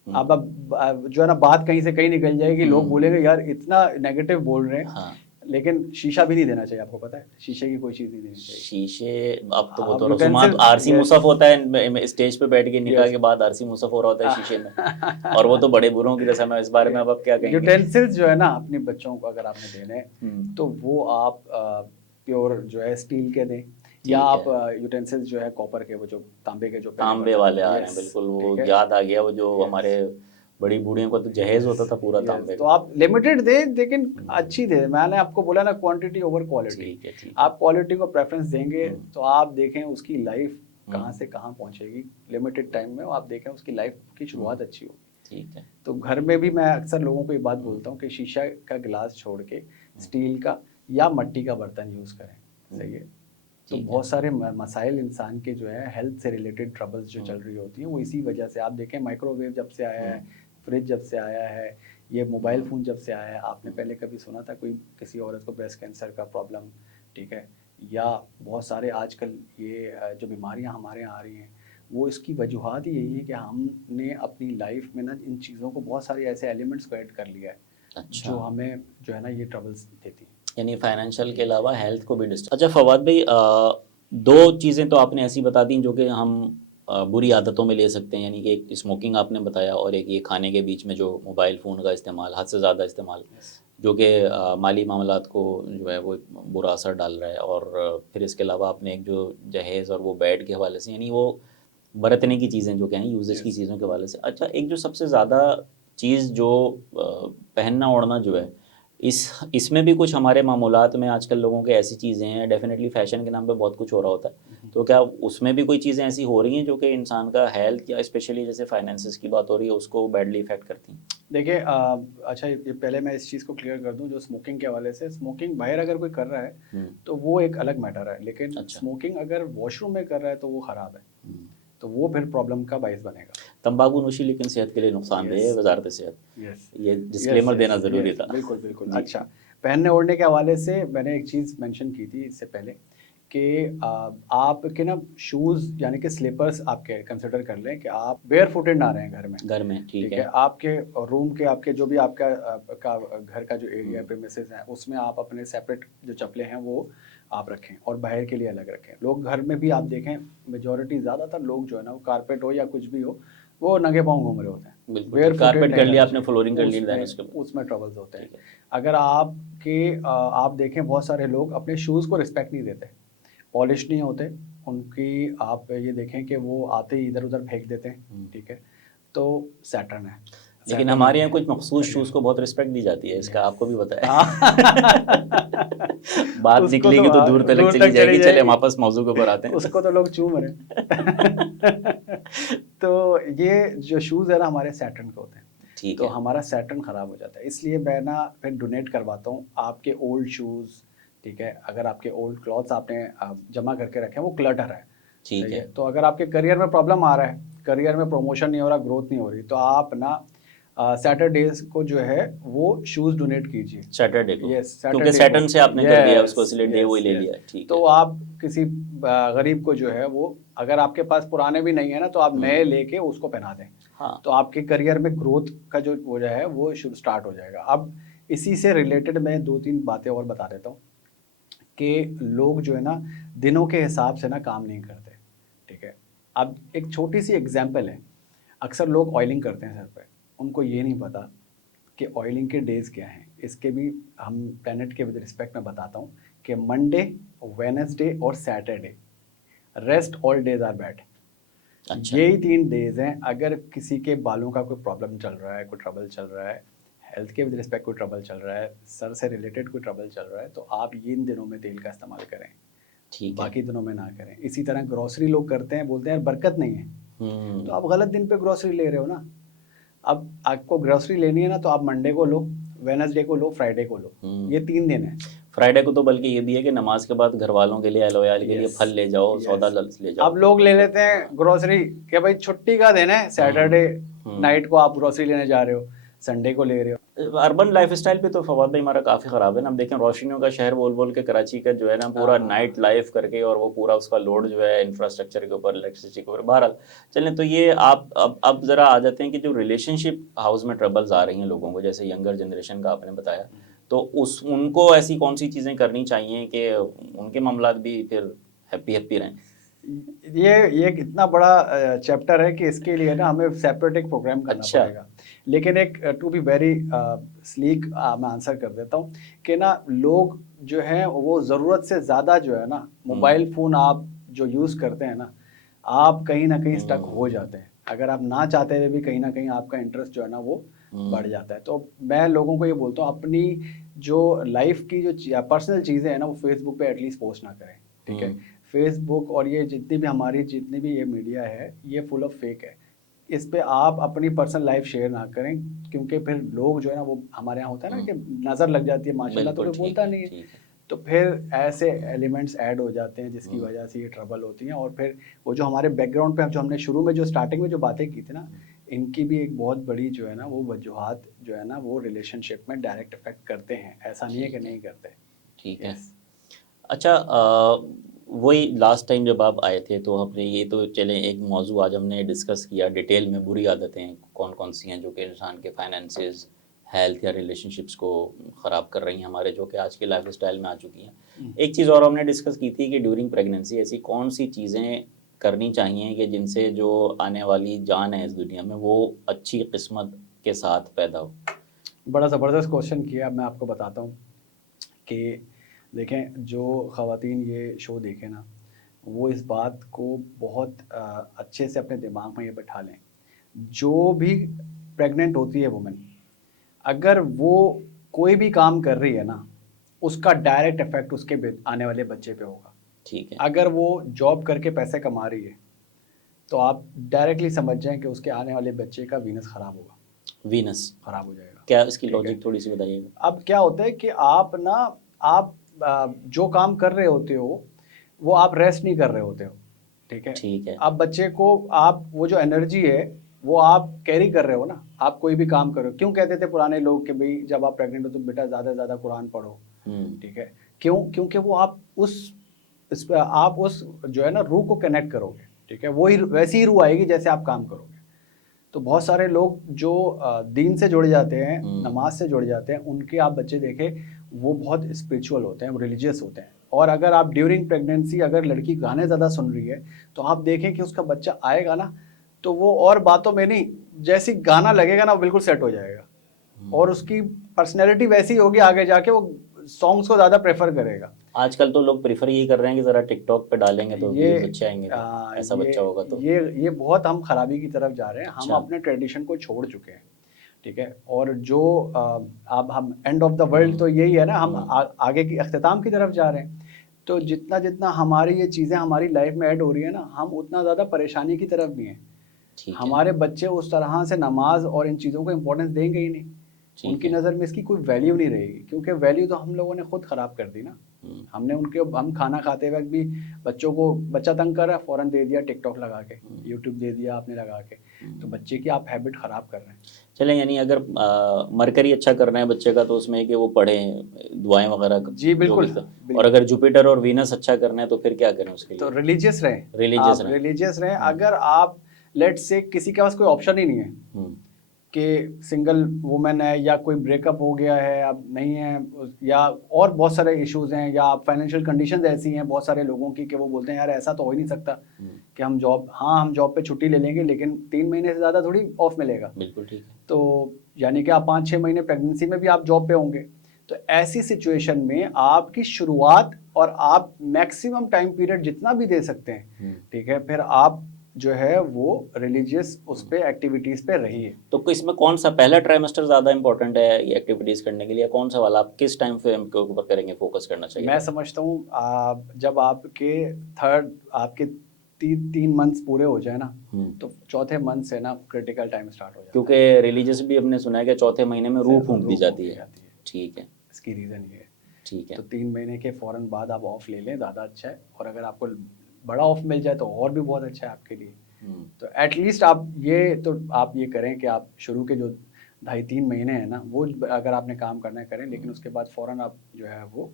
अब जो है ना बात कहीं से कहीं निकल जाएगी, लोग बोलेंगे यार इतना नेगेटिव बोल रहे हैं। हाँ। लेकिन शीशा भी नहीं देना चाहिए, आपको पता है, शीशे की कोई चीज़ नहीं देनी चाहिए। शीशे, अब तो वो आप तो रसूमात, यूटेंसिल्स, आरसी यस मुसफ होता है स्टेज पे बैठ के, निकाह यस। के बाद आरसी मुसफ हो रहा होता है शीशे में, और वो तो बड़े बुरों की रस्म है, इस बारे में अब आप क्या कहेंगे? यूटेंसिल्स जो है ना अपने बच्चों को अगर आपने देने हैं, तो वो आप प्योर जो है स्टील के दें, या ठीक है। आप यूटेंसिल्स जो है कॉपर के, वो जो तांबे के जो पहले तांबे बर्तन वाले होते आ हैं, रहे हैं, यस, बिल्कुल, वो ठीक है, याद आ गया, वो जो यस हमारे बड़ी बूढ़ियों को तो जहेज होता था पूरा यस। तांबे तो का। आप लिमिटेड दें, लेकिन अच्छी दें। मैंने आपको बोला ना, क्वांटिटी ओवर क्वालिटी। ठीक है। ठीक है। आप क्वालिटी को प्रेफरेंस देंगे तो आप देखें उसकी लाइफ कहाँ से कहाँ पहुँचेगी। लिमिटेड टाइम में आप देखें उसकी लाइफ की शुरुआत अच्छी होगी। ठीक है। तो घर में भी मैं अक्सर लोगों को ये बात बोलता हूँ कि शीशा का गिलास छोड़ के स्टील का या मिट्टी का बर्तन यूज़ करें, सही है। तो बहुत सारे मसाइल इंसान के जो है हेल्थ से रिलेटेड ट्रबल्स जो चल रही होती हैं, वो इसी वजह से। आप देखें माइक्रोवेव जब से आया है, फ्रिज जब से आया है, ये मोबाइल फ़ोन जब से आया है, आपने पहले कभी सुना था कोई किसी औरत को ब्रेस्ट कैंसर का प्रॉब्लम, ठीक है, या बहुत सारे आजकल ये जो बीमारियां हमारे यहाँ आ रही हैं, वो इसकी वजूहत ही यही है कि हमने अपनी लाइफ में ना इन चीज़ों को, बहुत सारे ऐसे एलिमेंट्स को ऐड कर लिया है। अच्छा। जो हमें जो है ना ये ट्रबल्स देती हैं। यानी फाइनेंशियल के अलावा हेल्थ को भी डिस्टर्ब। अच्छा फवाद भाई, दो चीज़ें तो आपने ऐसी बता दी जो कि हम बुरी आदतों में ले सकते हैं, यानी कि एक स्मोकिंग आपने बताया, और एक ये खाने के बीच में जो मोबाइल फ़ोन का इस्तेमाल, हद से ज़्यादा इस्तेमाल, जो कि माली मामलात को जो है वो बुरा असर डाल रहा है। और फिर इसके अलावा आपने एक जो जहेज़ और वो बेड के हवाले से, यानी वो बरतने की चीज़ें जो कहें, यूजेज की चीज़ों के हवाले से। अच्छा, एक जो सबसे ज़्यादा चीज़ जो पहनना ओढ़ना जो है, इसमें भी कुछ हमारे मामूलात में आजकल लोगों के ऐसी चीज़ें हैं, डेफिनेटली फ़ैशन के नाम पे बहुत कुछ हो रहा होता है, तो क्या उसमें भी कोई चीज़ें ऐसी हो रही हैं जो कि इंसान का हेल्थ, या स्पेशली जैसे फाइनेंसिस की बात हो रही है, उसको बैडली इफेक्ट करती हैं? देखिए, अच्छा ये पहले मैं इस चीज़ को क्लियर कर दूं, जो स्मोकिंग के हवाले से, स्मोकिंग बाहर अगर कोई कर रहा है तो वो एक अलग मैटर है, लेकिन अच्छा। स्मोकिंग अगर वॉशरूम में कर रहा है तो वो ख़राब है। तो वो फिर प्रॉब्लम का बाइस बनेगा। तंबाकू नोशी लेकिन सेहत के लिए नुकसानदेह है, वजारत सेहत, यस ये यस डिस्क्लेमर देना यस ज़रूरी यस, था। बिल्कुल बिल्कुल। जी। अच्छा, पहनने ओढ़ने के हवाले से मैंने एक चीज़ मेंशन की थी इससे पहले कि आपके ना शूज़ यानी कि स्लीपर्स आपके कंसिडर कर लें कि आप बेयर फुटेड ना रहें घर में। घर में, ठीक ठीक है। है, आपके रूम के, आपके जो भी आपका घर का जो एरिया प्रीमिसेस है, उसमें आप अपने सेपरेट जो चप्पलें हैं वो आप रखें, और बाहर के लिए अलग रखें। लोग घर में भी आप देखें, मेजॉरिटी ज़्यादातर लोग जो है ना, वो कारपेट हो या कुछ भी हो, वो नंगे पाँव घूम रहे होते हैं, बिल्कुल, Barefooted कारपेट कर नहीं लिया रहना आपने, फ्लोरिंग कर ली, चाहिए, देन उसमें उसके बाद उसमें ट्रबल्स होते हैं। ठीक है। अगर आप देखें बहुत सारे लोग अपने शूज़ को रिस्पेक्ट नहीं देते, पॉलिश नहीं होते उनकी, आप ये देखें कि वो आते ही इधर उधर फेंक देते हैं, ठीक है, तो सैटर्न है। लेकिन Saturn हमारे है, यहाँ कुछ मखसूस करियर। शूज़ को बहुत रिस्पेक्ट दी जाती है, इसका आपको भी पता है। हाँ। बात उसको निकलेगी तो दूर तक चली जाएगी। चले हम वापस मौजू के ऊपर आते हैं। उसको तो लोग चूम रहे हैं। तो ये जो शूज़ है ना हमारे सैटर्न के होते हैं, ठीक तो है। हमारा सैटर्न खराब हो जाता है, इसलिए मैं ना फिर डोनेट करवाता हूँ आपके ओल्ड शूज़, ठीक है, अगर आपके ओल्ड क्लॉथ्स आपने जमा करके रखे हैं, वो क्लटर है, ठीक सही है। है, तो अगर आपके करियर में प्रॉब्लम आ रहा है, करियर में प्रमोशन नहीं हो रहा, ग्रोथ नहीं हो रही, तो आप ना सैटरडेज को जो है वो शूज़ डोनेट कीजिए। सैटरडे को, यस, क्योंकि सैटरडे को, सैटर्न से आपने कर दिया उसको, यस इसलिए डे वही यस ले यस। लिया। ठीक तो है। आप किसी गरीब को जो है वो, अगर आपके पास पुराने भी नहीं है ना, तो आप नए लेके उसको पहना दें, हाँ, तो आपके करियर में ग्रोथ का जो वो जो है वो शुरू स्टार्ट हो जाएगा। अब इसी से रिलेटेड मैं 2-3 बातें और बता देता हूँ कि लोग जो है ना दिनों के हिसाब से ना काम नहीं करते, ठीक है। अब एक छोटी सी एग्जांपल है, अक्सर लोग ऑयलिंग करते हैं सर पे, उनको ये नहीं पता कि ऑयलिंग के डेज़ क्या हैं। इसके भी हम प्लेनेट के विद रिस्पेक्ट में बताता हूँ कि मंडे, वेडनेसडे और Saturday, rest all days are bad. अच्छा। यही 3 डेज हैं। अगर किसी के बालों का कोई प्रॉब्लम चल रहा है, कोई ट्रबल चल रहा है, हेल्थ के विद रिस्पेक्ट कोई ट्रबल चल रहा है, सर से रिलेटेड कोई ट्रबल चल रहा है, तो आप इन दिनों में तेल का इस्तेमाल करें, ठीक है। बाकी दिनों में ना करें। इसी तरह ग्रोसरी लोग करते हैं, बोलते हैं यार बरकत नहीं है, तो आप गलत दिन पे ग्रोसरी ले रहे हो ना। अब आपको ग्रोसरी लेनी है ना, तो आप मंडे को लो, वेडनेसडे को लो, फ्राइडे को लो, ये 3 दिन है। फ्राइडे को तो बल्कि ये भी है कि नमाज के बाद घर वालों के लिए, अहल के लिए यस फल ले जाओ, सौदा यस। ले जाओ। अब लोग ले लेते हैं हाँ। ग्रोसरी कि भाई छुट्टी का दिन है, सैटरडे नाइट को आप ग्रोसरी लेने जा रहे हो, संडे को ले रहे हो। अर्बन लाइफस्टाइल पे तो फवाद भाई हमारा काफ़ी ख़राब है ना। हम देखें रोशनियों का शहर बोल बोल के कराची का जो है ना पूरा नाइट लाइफ करके, और वो पूरा उसका लोड जो है इंफ्रास्ट्रक्चर के ऊपर, इलेक्ट्रिसिटी के ऊपर। बहरहाल चलें, तो ये आप अब ज़रा आ जाते हैं कि जो रिलेशनशिप हाउस में ट्रबल्स आ रही हैं लोगों को, जैसे यंगर जनरेशन का आपने बताया, तो उनको ऐसी कौन सी चीज़ें करनी चाहिए कि उनके मामलात भी फिर हैप्पी हैप्पी रहें। ये एक इतना बड़ा चैप्टर है कि इसके लिए ना हमें सेपरेट एक प्रोग्राम करना अच्छा। पड़ेगा, लेकिन एक टू बी वेरी स्लीक मैं आंसर कर देता हूँ कि ना लोग जो हैं वो ज़रूरत से ज़्यादा जो है ना मोबाइल फ़ोन आप जो यूज़ करते हैं ना, आप कहीं ना कहीं स्टक हो जाते हैं। अगर आप ना चाहते हुए भी कहीं ना कहीं आपका इंटरेस्ट जो है ना वो बढ़ जाता है। तो मैं लोगों को ये बोलता हूँ, अपनी जो लाइफ की जो पर्सनल चीज़ें हैं ना वो फेसबुक पे एटलीस्ट पोस्ट ना करें, ठीक है। फेसबुक और ये जितनी भी ये मीडिया है, ये फुल ऑफ फेक है। इस पे आप अपनी पर्सनल लाइफ शेयर ना करें, क्योंकि फिर लोग जो है ना वो हमारे यहाँ होता है ना कि नज़र लग जाती है माशाल्लाह, तो बिल्कुल कोई ठीक बोलता है, नहीं है, ठीक है। तो फिर ऐसे एलिमेंट्स ऐड हो जाते हैं जिसकी वजह से ये ट्रबल होती हैं। और फिर वो जो हमारे बैकग्राउंड पे जो हमने शुरू में जो स्टार्टिंग में जो बातें की थी ना, इनकी भी एक बहुत बड़ी जो है ना वो वजूहात जो है ना वो रिलेशनशिप में डायरेक्ट इफेक्ट करते हैं, ऐसा नहीं है कि नहीं करते। ठीक है। यस। अच्छा, वही लास्ट टाइम जब आप आए थे तो हमने ये तो चले एक मौजू आज हमने डिस्कस किया डिटेल में, बुरी आदतें कौन कौन सी हैं जो कि इंसान के फाइनेंसेस, हेल्थ या रिलेशनशिप्स को ख़राब कर रही हैं हमारे, जो कि आज के लाइफ स्टाइल में आ चुकी हैं। एक चीज़ और हमने डिस्कस की थी कि ड्यूरिंग प्रेगनेंसी ऐसी कौन सी चीज़ें करनी चाहिए कि जिनसे जो आने वाली जान है इस दुनिया में वो अच्छी किस्मत के साथ पैदा हो। बड़ा ज़बरदस्त क्वेश्चन किया। मैं आपको बताता हूँ कि देखें, जो ख़वातीन ये शो देखें ना, वो इस बात को बहुत अच्छे से अपने दिमाग में ये बैठा लें, जो भी प्रेग्नेंट होती है वुमेन, अगर वो कोई भी काम कर रही है ना, उसका डायरेक्ट इफेक्ट उसके आने वाले बच्चे पे होगा। ठीक है। अगर वो जॉब करके पैसे कमा रही है, तो आप डायरेक्टली समझ जाएं कि उसके आने वाले बच्चे का वीनस ख़राब होगा, वीनस ख़राब हो जाएगा। क्या इसकी ठीक है। लॉजिक थोड़ी सी बताइएगा। अब क्या होता है कि आप जो काम कर रहे होते हो वो आप रेस्ट नहीं कर रहे होते हो, ठीक है। ठीक है। आप बच्चे को, आप वो जो एनर्जी है वो आप कैरी कर रहे हो ना, आप कोई भी काम कर रहे हो। क्यों कहते थे पुराने लोग कि भाई जब आप प्रेग्नेंट हो तो बेटा ज़्यादा से ज़्यादा कुरान पढ़ो, ठीक है। क्यों? क्योंकि वो आप उस जो है ना रूह को कनेक्ट करोगे, ठीक है। वही वैसी ही रूह आएगी जैसे आप काम करोगे। तो बहुत सारे लोग जो दीन से जुड़ जाते हैं, नमाज से जुड़ जाते हैं, उनके आप बच्चे देखें वो बहुत स्पिरिचुअल होते हैं, रिलीजियस होते हैं। और अगर आप ड्यूरिंग प्रेगनेंसी अगर लड़की गाने ज़्यादा सुन रही है, तो आप देखें कि उसका बच्चा आएगा ना, तो वो और बातों में नहीं, जैसी गाना लगेगा ना वो बिल्कुल सेट हो जाएगा और उसकी पर्सनैलिटी वैसी होगी, आगे जाके वो सॉन्ग्स को ज़्यादा प्रेफर करेगा। आजकल तो लोग प्रेफर यही कर रहे हैं कि ज़रा टिकटॉक पे डालेंगे तो ये व्यूज़ अच्छे आएंगे, तो ऐसा बच्चा होगा तो। ये बहुत हम खराबी की तरफ जा रहे हैं। हम अच्छा। अपने ट्रेडिशन को छोड़ चुके हैं, ठीक है। और जो अब हम एंड ऑफ द वर्ल्ड तो यही है ना, हम आगे की अख्ताम की तरफ जा रहे हैं। तो जितना जितना हमारी ये चीज़ें हमारी लाइफ में ऐड हो रही है ना, हम उतना ज़्यादा परेशानी की तरफ भी हैं। ठीक है। हमारे बच्चे उस तरह से नमाज और इन चीज़ों को इम्पोर्टेंस देंगे ही नहीं, उनकी नज़र में इसकी कोई वैल्यू नहीं रहेगी, क्योंकि वैल्यू तो हम लोगों ने खुद ख़राब कर दी ना। हमने हम खाना खाते वक्त भी बच्चा तंग कर रहा है, फ़ौरन दे दिया टिकटॉक लगा के, यूट्यूब दे दिया आपने लगा के, तो बच्चे की आप हैबिट ख़राब कर रहे हैं। चलें, यानी अगर मरकरी अच्छा करना है बच्चे का तो उसमें कि वो पढ़ें, दुआएं वगैरह जी बिल्कुल, और अगर जुपिटर और वीनस अच्छा करना है तो फिर क्या करें उसके लिए? तो रिलीजियस रहें, रिलीजियस रहें। अगर आप लेट्स से किसी के पास कोई ऑप्शन ही नहीं है कि सिंगल वुमेन है या कोई ब्रेकअप हो गया है अब नहीं है, या और बहुत सारे इश्यूज हैं, या फाइनेंशियल कंडीशंस ऐसी हैं बहुत सारे लोगों की कि वो बोलते हैं यार ऐसा तो हो ही नहीं सकता कि हम जॉब पे छुट्टी ले लेंगे लेकिन 3 महीने से ज़्यादा थोड़ी ऑफ मिलेगा। बिल्कुल ठीक है। तो यानी कि आप 5-6 महीने प्रेगनेंसी में भी आप जॉब पे होंगे। तो ऐसी सिचुएशन में आपकी शुरुआत और आप मैक्सिमम टाइम पीरियड जितना भी दे सकते हैं, ठीक है, फिर आप जो है वो रिलीजियस उस पे एक्टिविटीज पे रहिए। तो इसमें कौन सा पहला ट्राइमेस्टर ज़्यादा इंपॉर्टेंट है ये एक्टिविटीज़ करने के लिए, कौन सा वाला आप किस टाइम फ्रेम के ऊपर करेंगे, फोकस करना चाहिए? मैं समझता हूँ जब आपके 3 मंथ्स पूरे हो जाए ना, तो चौथे मंथ से ना क्रिटिकल टाइम स्टार्ट हो जाता है, क्योंकि रिलीजियस भी हमने सुना है कि चौथे महीने में रूह फूंक दी जाती है। ठीक है, इसकी रीज़न ये है। ठीक है। तो 3 महीने के फ़ौरन बाद आप ऑफ ले लें, ज़्यादा अच्छा है। और अगर आपको बड़ा ऑफ मिल जाए तो और भी बहुत अच्छा है आपके लिए। तो एटलीस्ट आप ये करें कि आप शुरू के जो 2.5-3 महीने हैं ना, वो अगर आपने काम करना है करें, लेकिन उसके बाद फ़ौरन आप जो है वो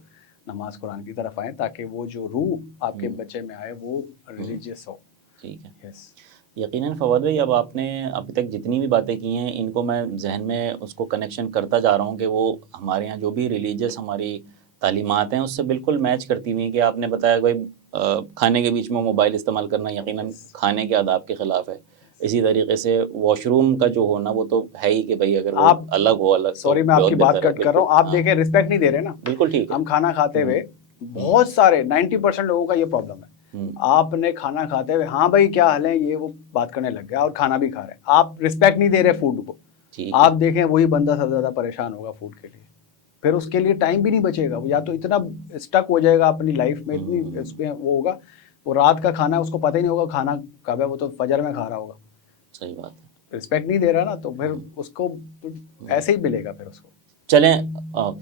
नमाज कुरान की तरफ आएँ, ताकि वो जो रूह आपके बच्चे में आए वो रिलीजियस हो। ठीक है। यस। यकीनन फवाद भाई, अब आपने अभी तक जितनी भी बातें की हैं इनको मैं जहन में उसको कनेक्शन करता जा रहा हूँ कि वो हमारे यहाँ जो भी रिलीजियस हमारी तालीमात हैं उससे बिल्कुल मैच करती हुई हैं। कि आपने बताया भाई खाने के बीच में मोबाइल इस्तेमाल करना यकीनन खाने के आदाब के ख़िलाफ़ है। इसी तरीके से वॉशरूम का जो होना वो तो है ही कि भाई अगर वो आप अलग हो अलग, सॉरी मैं आपकी बात कट कर रहा हूँ, आप देखें रिस्पेक्ट नहीं दे रहे ना। बिल्कुल ठीक है। हम खाना खाते हुए बहुत सारे 90% लोगों का ये प्रॉब्लम है। आपने खाना खाते हुए हाँ भाई क्या हाल है ये वो बात करने लग गया और खाना भी खा रहे हैं, आप रिस्पेक्ट नहीं दे रहे फूड को। आप देखें वही बंदा सबसे ज़्यादा परेशान होगा फूड के लिए, फिर उसके लिए टाइम भी नहीं बचेगा, या तो इतना स्टक हो जाएगा अपनी लाइफ में, इतनी इसमें वो होगा, वो रात का खाना उसको पता ही नहीं होगा खाना कब है, वो तो फजर में खा रहा होगा। सही बात है। रिस्पेक्ट नहीं दे रहा ना, तो फिर उसको ऐसे ही मिलेगा फिर उसको। चलें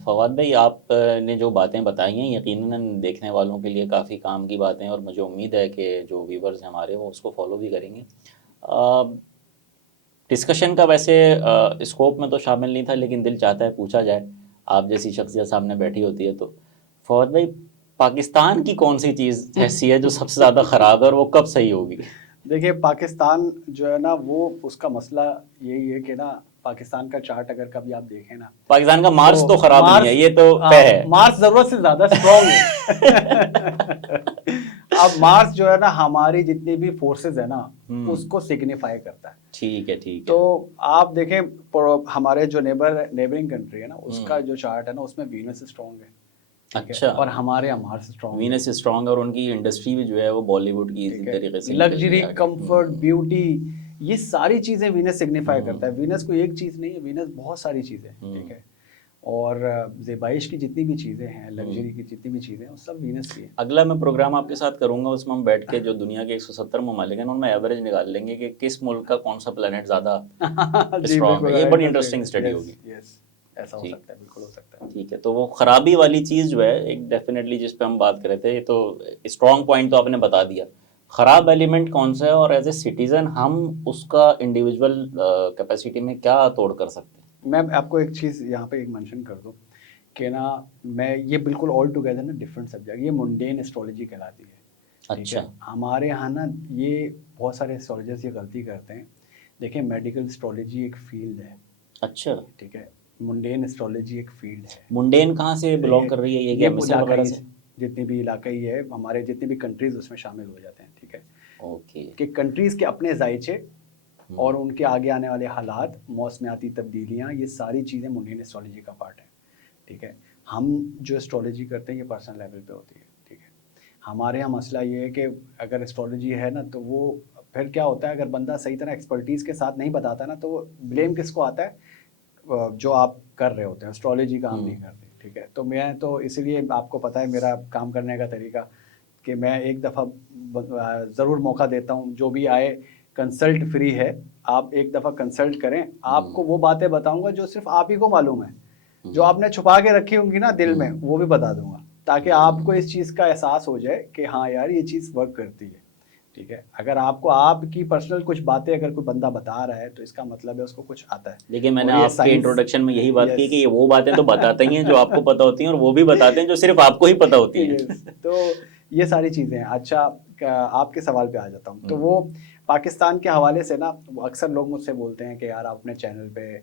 फवाद भाई, आपने जो बातें बताई हैं यकीनन देखने वालों के लिए काफ़ी काम की बातें, और मुझे उम्मीद है कि जो व्यूवर्स हैं हमारे वो उसको फॉलो भी करेंगे। डिस्कशन का वैसे स्कोप में तो शामिल नहीं था, लेकिन दिल चाहता है पूछा जाए, आप जैसी शख्सियत सामने बैठी होती है तो। फवाद भाई, पाकिस्तान की कौन सी चीज़ ऐसी है जो सबसे ज़्यादा ख़राब है और वो कब सही होगी? देखिए पाकिस्तान जो है ना, वो उसका मसला यही है कि ना, पाकिस्तान का चार्ट अगर कभी आप देखें ना, पाकिस्तान का मार्च तो खराब नहीं है, ये तो तय है। मार्च जरूरत से ज्यादा स्ट्रॉन्ग है। अब मार्च जो है ना, हमारी जितनी भी फोर्सेस है ना उसको सिग्निफाई करता है। ठीक है, ठीक है। तो आप देखें हमारे जो नेबरिंग कंट्री है ना, उसका जो चार्ट है ना, उसमें वीनस स्ट्रॉन्ग है। अच्छा। और हमारे यहाँ मार्स स्ट्रॉन्ग, वीनस स्ट्रॉन्ग, और उनकी इंडस्ट्री भी जो है वो बॉलीवुड की इसी तरीके से लग्जरी, कंफर्ट, ब्यूटी, ये सारी चीज़ें वीनस सिग्निफाई करता है। वीनस कोई एक चीज़ नहीं है, वीनस बहुत सारी चीज़ें, ठीक है। और ज़ेबाइश की जितनी भी चीज़ें हैं, लग्जरी की जितनी भी चीज़ें हैं, वो सब वीनस की है। अगला मैं प्रोग्राम आपके साथ करूंगा, उसमें हम बैठ के जो दुनिया के 170 ममालिक हैं उनमें एवरेज निकाल लेंगे कि किस मुल्क का कौन सा प्लेनेट ज़्यादा स्ट्रॉन्ग है। ये बड़ी इंटरेस्टिंग स्टडी होगी। ऐसा हो सकता है, बिल्कुल हो सकता है। ठीक है, तो वो खराबी वाली चीज़ जो है एक डेफिनेटली जिस पे हम बात कर रहे थे, ये तो स्ट्रॉन्ग पॉइंट तो आपने बता दिया। ख़राब एलिमेंट कौन सा है, और एज ए सिटीज़न हम उसका इंडिविजुअल कैपेसिटी में क्या तोड़ कर सकते हैं? मैं आपको एक चीज़ यहाँ पे एक मेंशन कर दूँ कि ना, मैं ये बिल्कुल ऑल टुगेदर ना डिफरेंट सब्जेक्ट, ये मुंडेन एस्ट्रोलॉजी कहलाती है। अच्छा। हमारे यहाँ ना ये बहुत सारे एस्ट्रोलॉजर्स ये गलती करते हैं। देखिए मेडिकल एस्ट्रोलॉजी एक फील्ड है। अच्छा, ठीक है, मुंडेन एस्ट्रोलॉजी एक फील्ड है। मुंडेन कहाँ से बिलोंग कर रही है? ये मिस्र वगैरह से? जितनी भी इलाकाई है हमारे, जितनी भी कंट्रीज उसमें शामिल हो जाते हैं, ठीक है। ओके। कि कंट्रीज के अपने जायचे और उनके आगे आने वाले हालात, मौसमियाती तब्दीलियाँ, ये सारी चीज़ें मुंडेन एस्ट्रोलॉजी का पार्ट है। ठीक है, हम जो एस्ट्रोलॉजी करते हैं ये पर्सनल लेवल पे होती है। ठीक है, हमारे यहाँ मसला ये है कि अगर एस्ट्रोलॉजी है ना, तो वो फिर क्या होता है, अगर बंदा सही तरह एक्सपर्टीज़ के साथ नहीं बताता ना, तो वो ब्लेम किसको आता है, जो आप कर रहे होते हैं, एस्ट्रोलॉजी काम नहीं करती। ठीक है, तो मैं तो इसीलिए, आपको पता है मेरा काम करने का तरीका, कि मैं एक दफ़ा ज़रूर मौका देता हूँ, जो भी आए कंसल्ट फ्री है, आप एक दफ़ा कंसल्ट करें, आपको वो बातें बताऊंगा जो सिर्फ आप ही को मालूम है, जो आपने छुपा के रखी होंगी ना दिल में, वो भी बता दूंगा, ताकि आपको इस चीज़ का एहसास हो जाए कि हाँ यार ये चीज़ वर्क करती है। ठीक है, अगर आपको आपकी पर्सनल कुछ बातें अगर कोई बंदा बता रहा है, तो इसका मतलब है उसको कुछ आता है। देखिए, मैंने और ये आपके साइंस, इंट्रोडक्शन में यही बात की यस, कि ये वो बातें तो बताते ही हैं जो आपको पता होती हैं, और वो भी बताते हैं जो सिर्फ आपको ही पता होती हैं। यस, तो ये सारी चीज़ें हैं। अच्छा, आपके सवाल पे आ जाता हूँ। तो वो पाकिस्तान के हवाले से ना, वो अक्सर लोग मुझसे बोलते हैं कि यार आप अपने चैनल पे,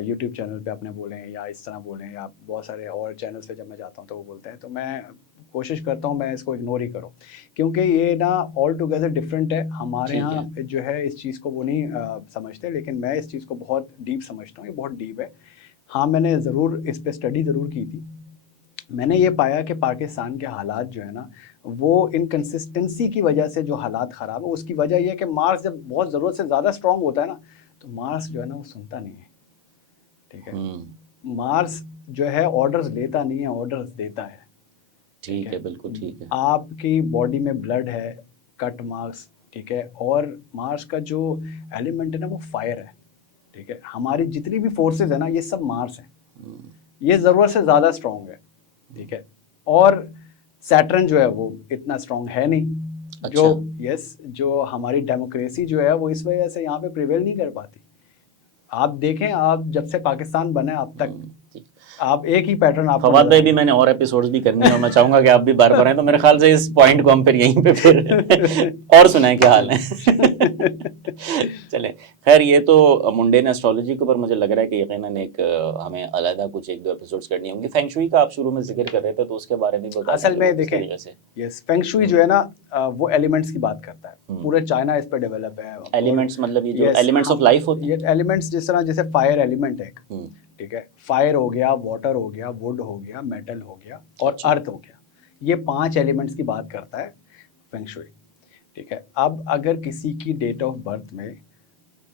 यूट्यूब चैनल पे अपने बोलें, या इस तरह बोलें, या बहुत सारे और चैनल्स पे जब मैं जाता हूँ तो वो बोलते हैं, तो मैं कोशिश करता हूँ मैं इसको इग्नोर ही करूँ, क्योंकि ये ना ऑल टुगेदर डिफरेंट है। हमारे ठीक यहाँ है। जो है इस चीज़ को वो नहीं समझते, लेकिन मैं इस चीज़ को बहुत डीप समझता हूँ, ये बहुत डीप है। हाँ, मैंने ज़रूर इस पे स्टडी ज़रूर की थी। मैंने ये पाया कि पाकिस्तान के हालात जो है ना, वो इनकंसिस्टेंसी की वजह से जो हालात ख़राब है, उसकी वजह ये है कि मार्स जब बहुत ज़रूरत से ज़्यादा स्ट्रॉन्ग होता है ना, तो मार्स जो है ना वो सुनता नहीं है। ठीक है, मार्स जो है ऑर्डर्स लेता नहीं है, ऑर्डर्स देता है। ठीक है, बिल्कुल ठीक है। आपकी बॉडी में ब्लड है, कट मार्क्स, ठीक है, और मार्स का जो एलिमेंट है ना वो फायर है। ठीक है, हमारी जितनी भी फोर्सेस है ना, ये सब मार्स है, ये ज़रूरत से ज़्यादा स्ट्रॉन्ग है। ठीक है, और सैटर्न जो है वो इतना स्ट्रॉन्ग है नहीं। जो अच्छा। यस, जो हमारी डेमोक्रेसी जो है वो इस वजह से यहाँ पे प्रिवेल नहीं कर पाती। आप देखें, आप जब से पाकिस्तान बना है अब तक, ठीक। आप एक ही पैटर्न आपको फवाद नजर भाई भी आएगा। मैंने और एपिसोड्स भी करनी है, और मैं चाहूंगा कि आप भी बार बार आएं, तो मेरे ख्याल से इस पॉइंट को हम फिर यहीं पे फिर और सुनाएं क्या हाल है। चलें, खैर ये तो मुंडेन एस्ट्रोलॉजी के ऊपर मुझे लग रहा है कि यकीनन एक हमें अलग कुछ एक दो एपिसोड्स करनी होंगी। फेंगशुई का आप शुरू में जिक्र कर रहे थे, तो उसके बारे में बता असल दीजिए वो में किस देखें, तरीके से। यस, फेंगशुई जो है ना, वो एलिमेंट्स की बात करता है। पूरे चाइना इस पर डेवलप है। एलिमेंट्स मतलब ये जो यस, एलिमेंट्स ऑफ लाइफ होते ये हैं। एलिमेंट्स जिस तरह, जैसे फायर एलिमेंट है एक, हम्म। ठीक है, फायर हो गया, वाटर हो गया, वुड हो गया, मेटल हो गया, और अच्छा। अर्थ हो गया। ये 5 एलिमेंट्स की बात करता है फेंगशुई। ठीक है, अब अगर किसी की डेट ऑफ बर्थ में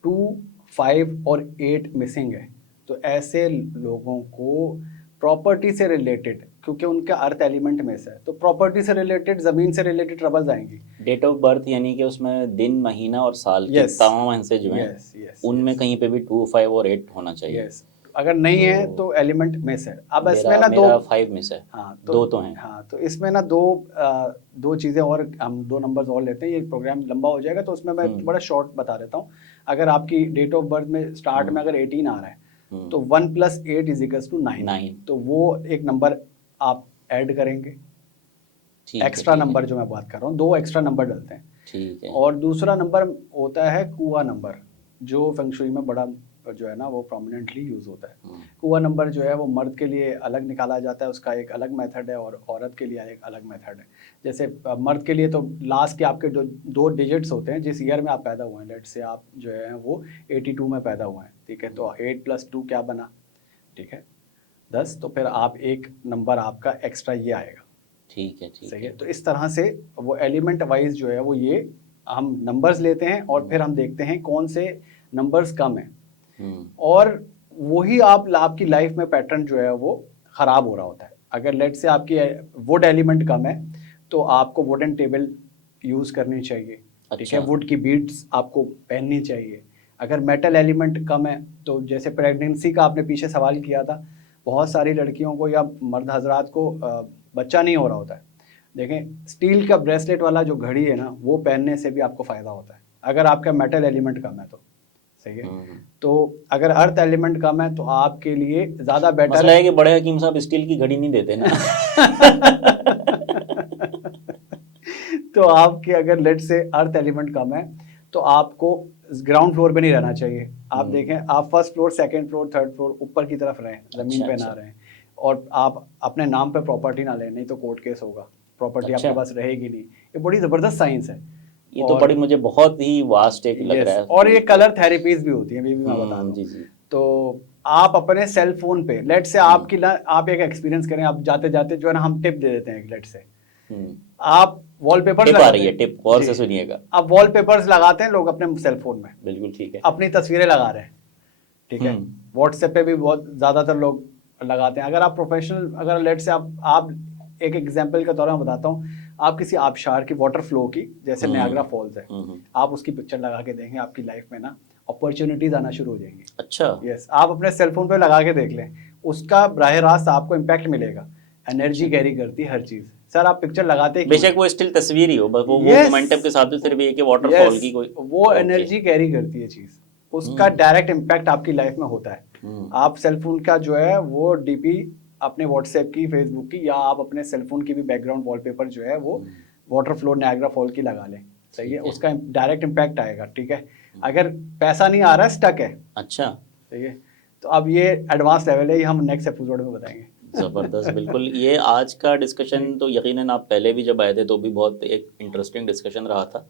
2, 5 और 8 मिसिंग है, तो ऐसे लोगों को प्रॉपर्टी से रिलेटेड, क्योंकि उनका अर्थ एलिमेंट में से है, तो प्रॉपर्टी से रिलेटेड, ज़मीन से रिलेटेड ट्रबल्स आएंगी। डेट ऑफ बर्थ यानी कि उसमें दिन, महीना और साल के यस, तमाम हिस्से जो हैं, यस, यस, उनमें यस, कहीं पे भी 2, 5 और 8 होना चाहिए। यस, अगर नहीं है तो तो एलिमेंट मिस है। अब इसमें मेरा ना दो, मेरा 5 मिस है। हाँ 2 तो हैं। हाँ, तो इसमें ना दो चीज़ें और, हम 2 नंबर्स और लेते हैं, ये प्रोग्राम लंबा हो जाएगा, तो उसमें मैं बड़ा शॉर्ट बता देता हूँ। अगर आपकी डेट ऑफ बर्थ में स्टार्ट में अगर 18 आ रहा है, तो 1 + 8 = 9, 9। तो वो एक नंबर आप ऐड करेंगे। ठीक है, एक्स्ट्रा ठीक है, नंबर जो मैं बात कर रहा हूँ, 2 एक्स्ट्रा नंबर डलते हैं। ठीक है। और दूसरा नंबर होता है कुआ नंबर, जो फेंगशुई में बड़ा जो है ना वो प्रोमिनेंटली यूज़ होता है। कुआ नंबर जो है वो मर्द के लिए अलग निकाला जाता है, उसका एक अलग मेथड है, और औरत के लिए एक अलग मेथड है। जैसे मर्द के लिए तो लास्ट के आपके जो 2 डिजिट्स होते हैं, जिस ईयर में आप पैदा हुए हैं, लेट से आप जो है वो 82 में पैदा हुए हैं, ठीक है, तो 8 + 2 क्या बना, ठीक है, 10, तो फिर आप एक नंबर आपका एक्स्ट्रा ये आएगा। ठीक है, ठीक सही है। है, तो इस तरह से वो एलिमेंट वाइज जो है वो ये हम नंबर्स लेते हैं, और फिर हम देखते हैं कौन से नंबर्स कम हैं, और वही आपकी लाइफ में पैटर्न जो है वो ख़राब हो रहा होता है। अगर लेट से आपकी वुड एलिमेंट कम है, तो आपको वुडन टेबल यूज़ करनी चाहिए। ठीक है, अच्छा। वुड की बीड्स आपको पहननी चाहिए। अगर मेटल एलिमेंट कम है, तो जैसे प्रेगनेंसी का आपने पीछे सवाल किया था, बहुत सारी लड़कियों को या मर्द हजरात को बच्चा नहीं हो रहा होता है। देखें, स्टील का ब्रेसलेट वाला जो घड़ी है ना, वो पहनने से भी आपको फ़ायदा होता है, अगर आपका मेटल एलिमेंट कम है तो। सही है, तो अगर अर्थ एलिमेंट कम है तो आपके लिए ज़्यादा बेटर मसला है कि बड़े हकीम साहब स्टील की घड़ी नहीं देते ना। तो आपके अगर लेट से अर्थ एलिमेंट कम है, तो आपको ग्राउंड फ्लोर पे नहीं रहना चाहिए। आप देखें, आप first floor, second floor, third floor, ऊपर की तरफ रहें, ज़मीन अच्छा, पे ना अच्छा। रहें। और आप अपने नाम पे प्रॉपर्टी ना लें, नहीं तो कोर्ट केस होगा, प्रॉपर्टी अच्छा, आपके पास रहेगी नहीं। ये बड़ी ज़बरदस्त साइंस है। ये तो बड़ी मुझे बहुत ही वास्ट एक लग Yes, रहा है। और ये कलर थेरेपीज भी होती हैं, अभी भी मैं बता दूं। जी जी। तो आप अपने सेल फोन पे लेट से आप एक एक्सपीरियंस करें, आप जाते जाते जो है ना हम टिप दे देते हैं एक लेट से, आप वॉलपेपर्स टिप आ लगाते रही है, हैं। टिप गौर जी, से सुनिएगा। आप वॉलपेपर्स लगाते हैं लोग अपने सेल फोन में, बिल्कुल ठीक है। अपनी तस्वीरें लगा रहे हैं, ठीक है। व्हाट्सएप पे भी बहुत ज़्यादातर लोग लगाते हैं। अगर आप प्रोफेशनल, अगर लेट से आप एक एग्जांपल के तौर पर बताता हूँ, आप किसी आबशार की वाटर फ्लो की, जैसे नियाग्रा फॉल्स है, आप उसकी पिक्चर लगा के देंगे, आपकी लाइफ में ना अपॉर्चुनिटीज आना शुरू हो जाएंगी। अच्छा। यस, आप अपने सेलफोन पे लगा के देख लें, उसका बराह रास्त आपको इम्पैक्ट मिलेगा। एनर्जी कैरी करती है हर चीज़। सर आप पिक्चर लगाते ही बेशक वो स्टिल तस्वीर ही हो, बस वो मोमेंटम के साथ सिर्फ ये कि वाटरफॉल की कोई वो एनर्जी कैरी करती है चीज़, उसका डायरेक्ट इम्पैक्ट आपकी लाइफ में होता है। आप सेलफोन का जो है वो डीपी अपने व्हाट्सएप की, फेसबुक की, या आप अपने सेलफोन की भी बैकग्राउंड वॉलपेपर जो है वो वाटर फ्लो नायग्रा फॉल की लगा लें, सही है, उसका डायरेक्ट इम्पैक्ट आएगा, ठीक है। अगर पैसा नहीं आ रहा है, स्टक है, अच्छा, सही है, तो अब ये एडवांस लेवल है, ये हम नेक्स्ट एपिसोड में बताएंगे। ज़बरदस्त, बिल्कुल। ये आज का डिस्कशन तो यकीनन आप पहले भी जब आए थे तो भी बहुत एक इंटरेस्टिंग डिस्कशन रहा था,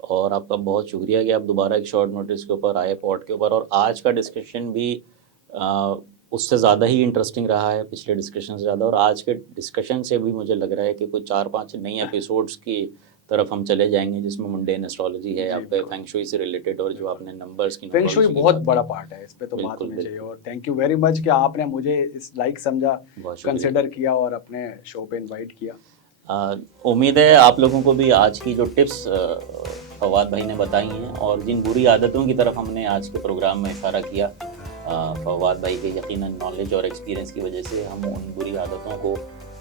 और आपका बहुत शुक्रिया कि आप दोबारा एक शॉर्ट नोटिस के ऊपर आए पॉड के ऊपर, और आज का डिस्कशन भी उससे ज़्यादा ही इंटरेस्टिंग रहा है, पिछले डिस्कशन से ज़्यादा। और आज के डिस्कशन से भी मुझे लग रहा है कि कोई 4-5 नई एपिसोड्स की तरफ हम चले जाएंगे, जिसमें मुंडेन एस्ट्रोलॉजी है, आपके फेंग शुई से रिलेटेड, और जो आपने नंबर्स की फेंग शुई बहुत बड़ा पार्ट है, इस पे तो बात होनी चाहिए। और थैंक यू वेरी मच कि आपने मुझे इस लाइक समझा, कंसिडर किया और अपने शो पे इनवाइट किया। उम्मीद है आप लोगों को भी आज की जो टिप्स फवाद भाई ने बताई हैं, और जिन बुरी आदतों की तरफ हमने आज के प्रोग्राम में इशारा किया, फवाद भाई के यकीनन नॉलेज और एक्सपीरियंस की वजह से हम उन बुरी आदतों को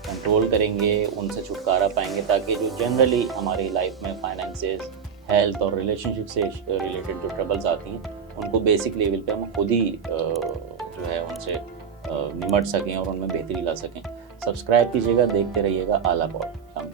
कंट्रोल करेंगे, उनसे छुटकारा पाएंगे, ताकि जो जनरली हमारी लाइफ में फाइनेंसेस, हेल्थ और रिलेशनशिप से रिलेटेड जो ट्रबल्स आती हैं, उनको बेसिक लेवल पे हम खुद ही जो है उनसे निमट सकें और उनमें बेहतरी ला सकें। सब्सक्राइब कीजिएगा, देखते रहिएगा आला पॉड।